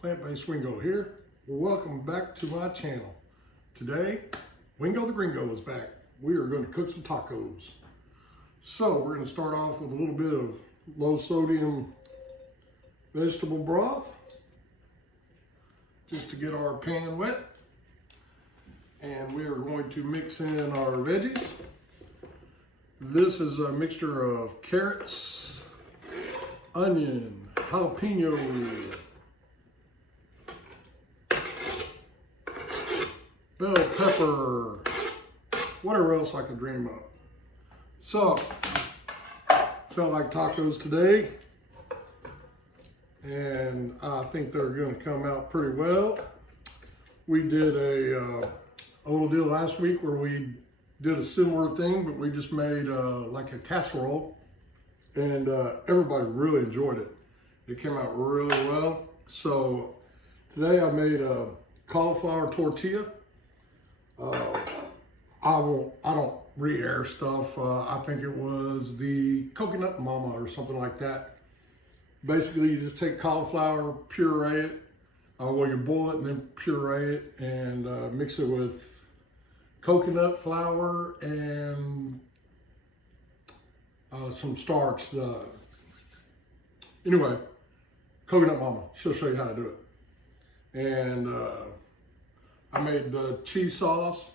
Plant-based Wingo here. Welcome back to my channel. Today, Wingo the Gringo is back. We are going to cook some tacos. So we're going to start off with a little bit of low sodium vegetable broth, just to get our pan wet. And we are going to mix in our veggies. This is a mixture of carrots, onion, jalapeno, bell pepper, whatever else I could dream of. So, felt like tacos today, and I think they're going to come out pretty well. We did a little deal last week where we did a similar thing, but we just made like a casserole, and everybody really enjoyed it. It came out really well. So today I made a cauliflower tortilla. I don't re-air stuff. I think it was the coconut mama or something like that. Basically, you just take cauliflower, puree it. Well, you boil it and then puree it and mix it with coconut flour and some starch. Anyway, coconut mama, she'll show you how to do it. And I made the cheese sauce.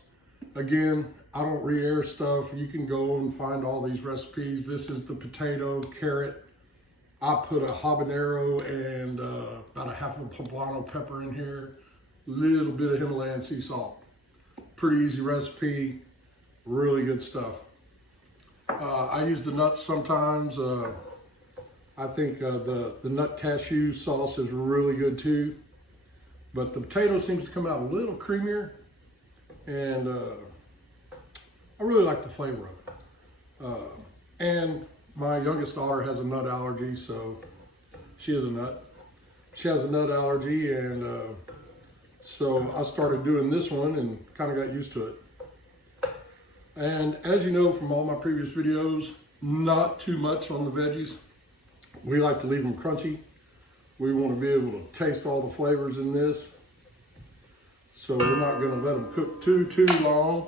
Again, I don't re-air stuff. You can go and find all these recipes. This is the potato, carrot. I put a habanero and about a half of a poblano pepper in here. A little bit of Himalayan sea salt. Pretty easy recipe, really good stuff. I use the nuts sometimes. I think the nut cashew sauce is really good too. But the potato seems to come out a little creamier, and I really like the flavor of it. And my youngest daughter has a nut allergy, so she is a nut. She has a nut allergy, and so I started doing this one and kind of got used to it. And as you know from all my previous videos, not too much on the veggies. We like to leave them crunchy. We want to be able to taste all the flavors in this. So we're not going to let them cook too long.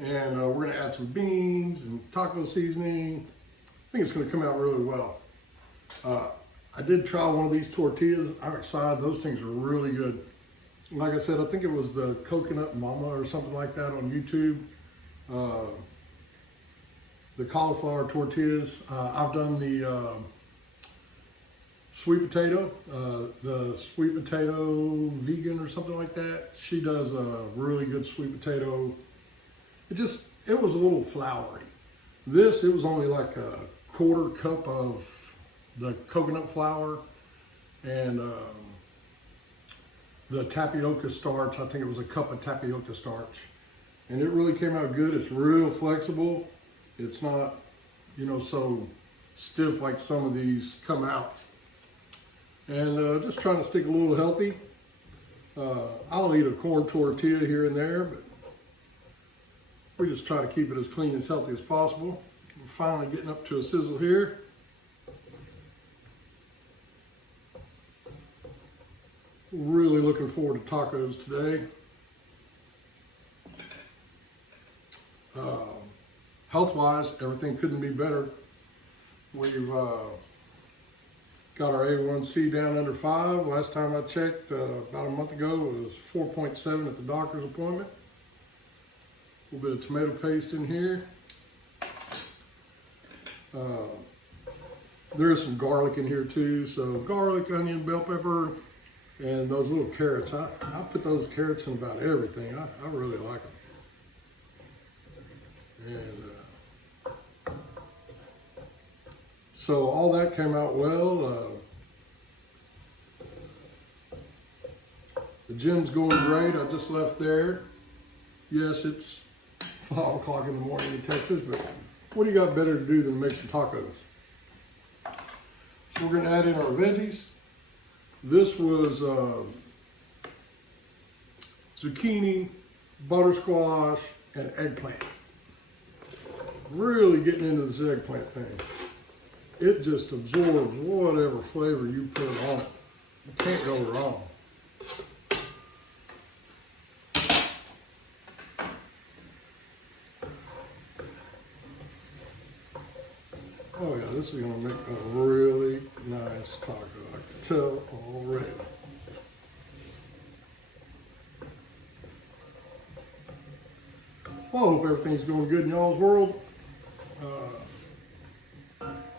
And we're going to add some beans and taco seasoning. I think it's going to come out really well. I did try one of these tortillas outside. Those things are really good. Like I said, I think it was the coconut mama or something like that on YouTube. The cauliflower tortillas. I've done the sweet potato, the sweet potato vegan or something like that. She does a really good sweet potato. It was a little floury. This, it was only like a quarter cup of the coconut flour and the tapioca starch. I think it was a cup of tapioca starch. And it really came out good. It's real flexible. It's not, so stiff like some of these come out. And just trying to stick a little healthy. I'll eat a corn tortilla here and there, but we just try to keep it as clean and healthy as possible. We're finally getting up to a sizzle here. Really looking forward to tacos today. Health-wise, everything couldn't be better. We've got our A1C down under 5. Last time I checked, about a month ago, it was 4.7 at the doctor's appointment. A little bit of tomato paste in here. There is some garlic in here too. So garlic, onion, bell pepper, and those little carrots. I put those carrots in about everything. I really like them. And so all that came out well. The gym's going great. I just left there. Yes, it's 5 o'clock in the morning in Texas, but what do you got better to do than make some tacos? So we're going to add in our veggies. This was zucchini, butter squash, and eggplant. Really getting into this eggplant thing. It just absorbs whatever flavor you put on it. You can't go wrong. Oh yeah, this is gonna make a really nice taco. I can tell already. Well, I hope everything's going good in y'all's world.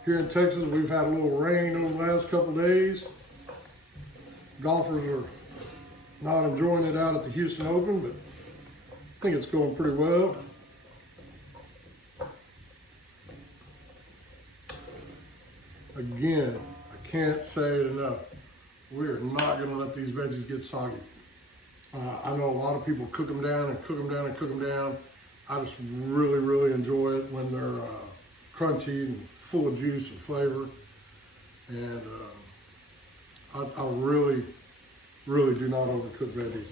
Here in Texas, we've had a little rain over the last couple days. Golfers are not enjoying it out at the Houston Open, but I think it's going pretty well. Again, I can't say it enough. We are not going to let these veggies get soggy. I know a lot of people cook them down and cook them down and cook them down. I just really, really enjoy it when they're crunchy and full of juice and flavor. And I really, really do not overcook veggies.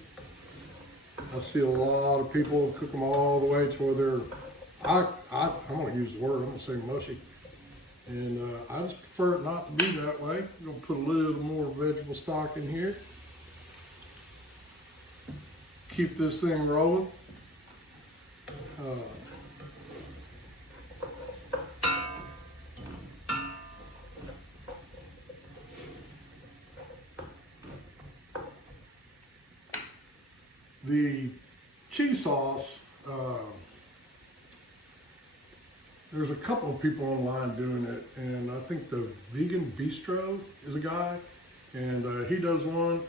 I see a lot of people cook them all the way to where they're, I'm going to use the word, I'm going to say mushy. And I just prefer it not to be that way. I'm going to put a little more vegetable stock in here. Keep this thing rolling. The cheese sauce, there's a couple of people online doing it, and I think the Vegan Bistro is a guy, and he does one.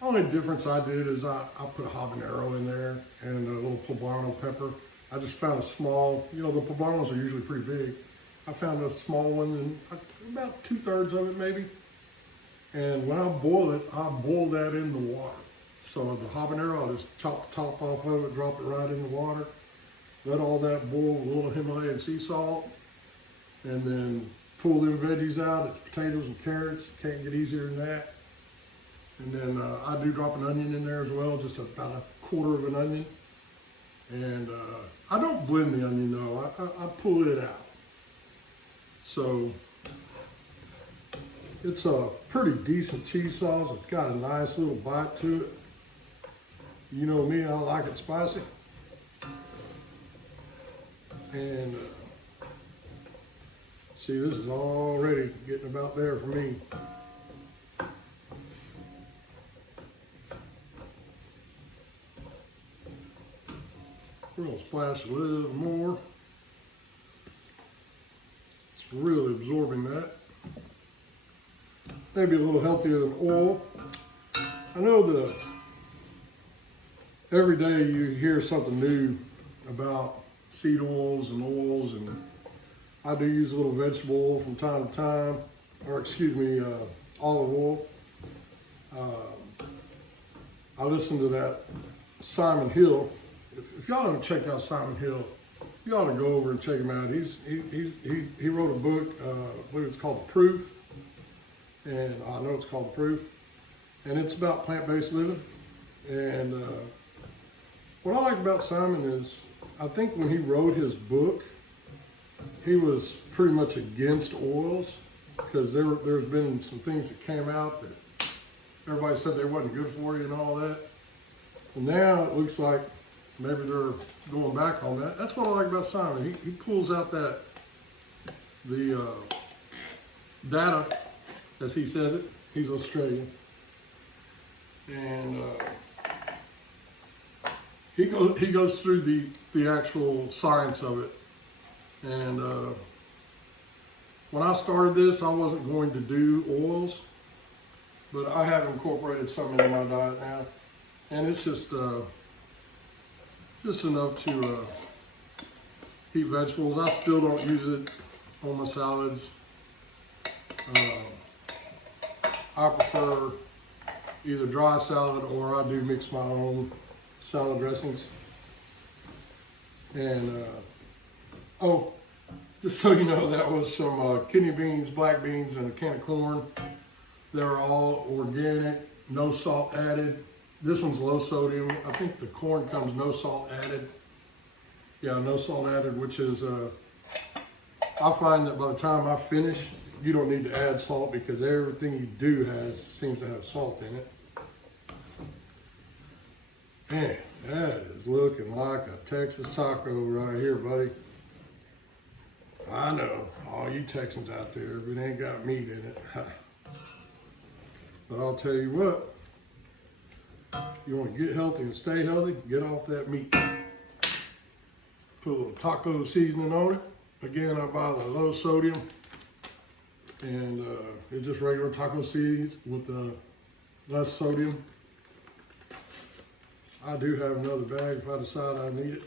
The only difference I did is I put a habanero in there and a little poblano pepper. I just found a small, the poblanos are usually pretty big. I found a small one, and about 2/3 of it maybe. And when I boil it, I boil that in the water. So the habanero, I'll just chop the top off of it, drop it right in the water. Let all that boil with a little Himalayan sea salt, and then pull them veggies out. It's potatoes and carrots. Can't get easier than that. And then I do drop an onion in there as well, just about 1/4 of an onion. And I don't blend the onion though, I pull it out. So it's a pretty decent cheese sauce. It's got a nice little bite to it. You know me, I like it spicy. And see, this is already getting about there for me. We're gonna splash a little more. It's really absorbing that. Maybe a little healthier than oil. I know that every day you hear something new about seed oils, and I do use a little vegetable oil from time to time, or excuse me, olive oil. I listen to that Simon Hill. If y'all haven't checked out Simon Hill, you ought to go over and check him out. He wrote a book, I believe it's called The Proof, and I know it's called The Proof, and it's about plant-based living. And what I like about Simon is, I think when he wrote his book, he was pretty much against oils, because there's been some things that came out that everybody said they wasn't good for you and all that. And now it looks like maybe they're going back on that. That's what I like about Simon. He pulls out the data, as he says it. He's Australian. And he goes through the actual science of it. And when I started this, I wasn't going to do oils, but I have incorporated some into my diet now. And it's just enough to heat vegetables. I still don't use it on my salads. I prefer either dry salad, or I do mix my own salad dressings. And oh, just so you know, that was some kidney beans, black beans, and a can of corn. They're all organic, no salt added. This one's low sodium. I think the corn comes no salt added. Yeah, no salt added, which is, I find that by the time I finish you don't need to add salt because everything you do seems to have salt in it. Man, that is looking like a Texas taco right here, buddy. I know, all you Texans out there, if it ain't got meat in it. But I'll tell you what, you want to get healthy and stay healthy, get off that meat. Put a little taco seasoning on it. Again, I buy the low sodium, and it's just regular taco seeds with less sodium. I do have another bag if I decide I need it.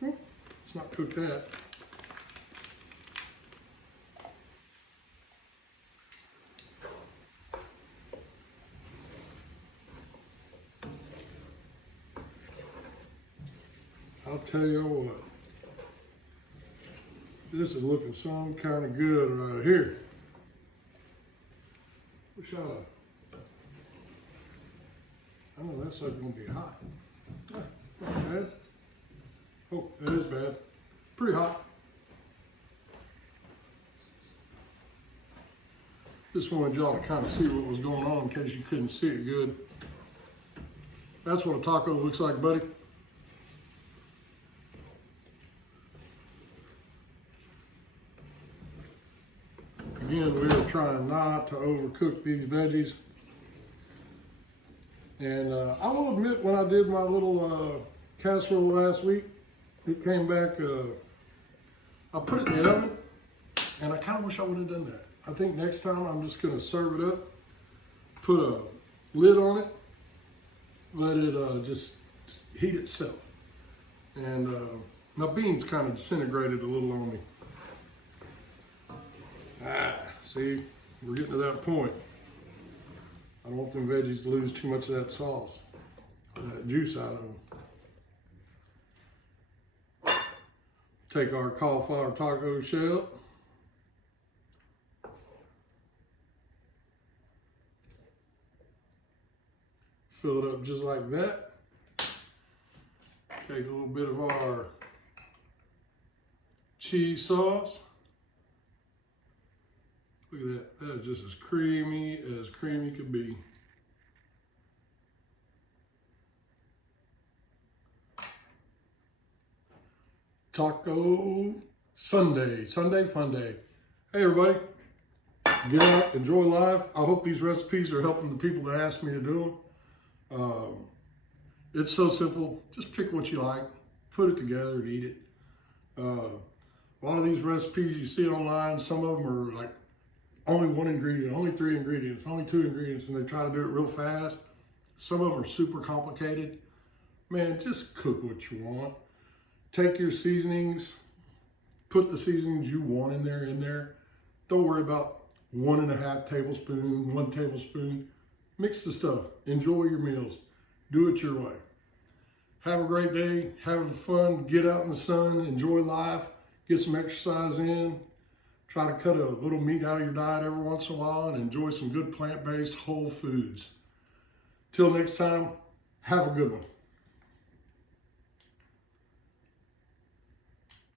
Let's not cook that. I'll tell you what, this is looking some kind of good right here. Wish I know that sucker's gonna be hot. Not bad. Oh, that is bad. Pretty hot. Just wanted y'all to kind of see what was going on in case you couldn't see it good. That's what a taco looks like, buddy. Again, we are trying not to overcook these veggies. And I will admit, when I did my little casserole last week, it came back, I put it in the oven, and I kind of wish I would have done that. I think next time I'm just going to serve it up, put a lid on it, let it just heat itself. And my beans kind of disintegrated a little on me. See, we're getting to that point. I don't want them veggies to lose too much of that sauce, that juice out of them. Take our cauliflower taco shell. Fill it up just like that. Take a little bit of our cheese sauce. Look at that, that is just as creamy could be. Taco Sunday fun day. Hey everybody, get out, enjoy life. I hope these recipes are helping the people that ask me to do them. It's so simple, just pick what you like, put it together and eat it. A lot of these recipes you see online, some of them are like only one ingredient, only 3 ingredients, only 2 ingredients, and they try to do it real fast. Some of them are super complicated. Man, just cook what you want. Take your seasonings, put the seasonings you want in there. Don't worry about 1.5 tablespoons, 1 tablespoon. Mix the stuff, enjoy your meals, do it your way. Have a great day, have fun, get out in the sun, enjoy life, get some exercise in. Try to cut a little meat out of your diet every once in a while and enjoy some good plant-based whole foods. Till next time, have a good one.